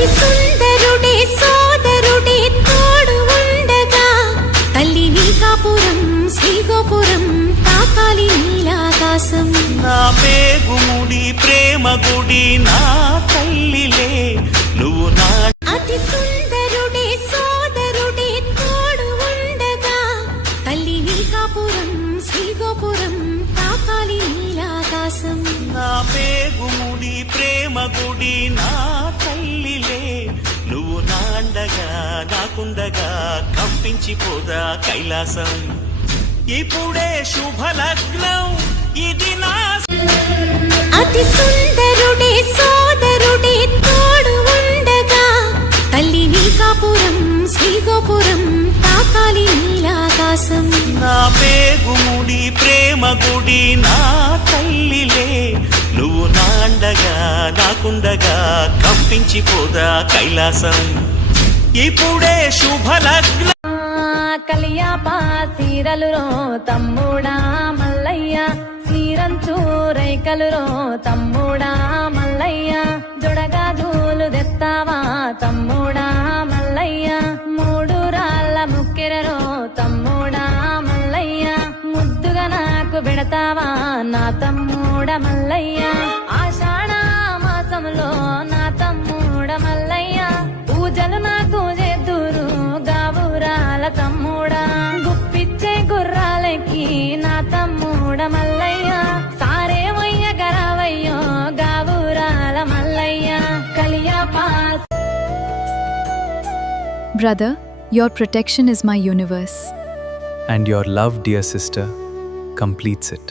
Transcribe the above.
అతి సుందరుడే సోదరుడే తోడు ఉండగా తల్లి నీ కాపురం శ్రీగోపురం తాకాలి నీలాకాశం. నా పేగుముడి ప్రేమ గుడి నా తల్లిలే నువ్వు నా. అతి సుందరుడే సోదరుడే తోడు ఉండగా తల్లి నీ కాపురం శ్రీగోపురం తాకాలి నీలాకాశం. నా పేగుముడి ప్రేమ గుడి నా తల్లిలే నువ్వు నాండగా నాకుండగా కంపించిపోదా కైలాసం. ఇప్పుడే శుభలగ్నం ఇది నా. అతి సుందరుడే సోదరుడే తోడు ఉండగా తల్లి నీ కాపురం శ్రీగోపురం తాకాలి నీలాకాశం. నా పేగుముడి ప్రేమ గుడి నా తల్లిలే నువ్వు నాండగా నాకుండగా కంపించిపోదా కైలాసం. ఇప్పుడే శుభలగ్నం. కలియాపా సీరలురో తమ్ముడా మల్లయ్య, సీరంచు రైకలురో తమ్ముడా మల్లయ్య, జొడగాజులు తెస్తావా తమ్ముడా మల్లయ్య, మూడు రాళ్ళ ముక్కెరరో తమ్ముడా మల్లయ్య, ముద్దుగా నాకు పెడతావా నా తమ్ముడ మల్లయ్య, ఆషాఢ మాసంలో నా తమ్ముడ మల్లయ్య, పూజలు నాకు చేద్దురు గావురాల తమ్ముడా, గుప్పిచ్చే గుర్రాలకి నా తమ్ముడ మల్లయ్య, సారే వయ్య గరావయ్యో గావురాల Mallayya కలియాపాస్. Brother, your protection is my universe. And your love, dear sister, completes it.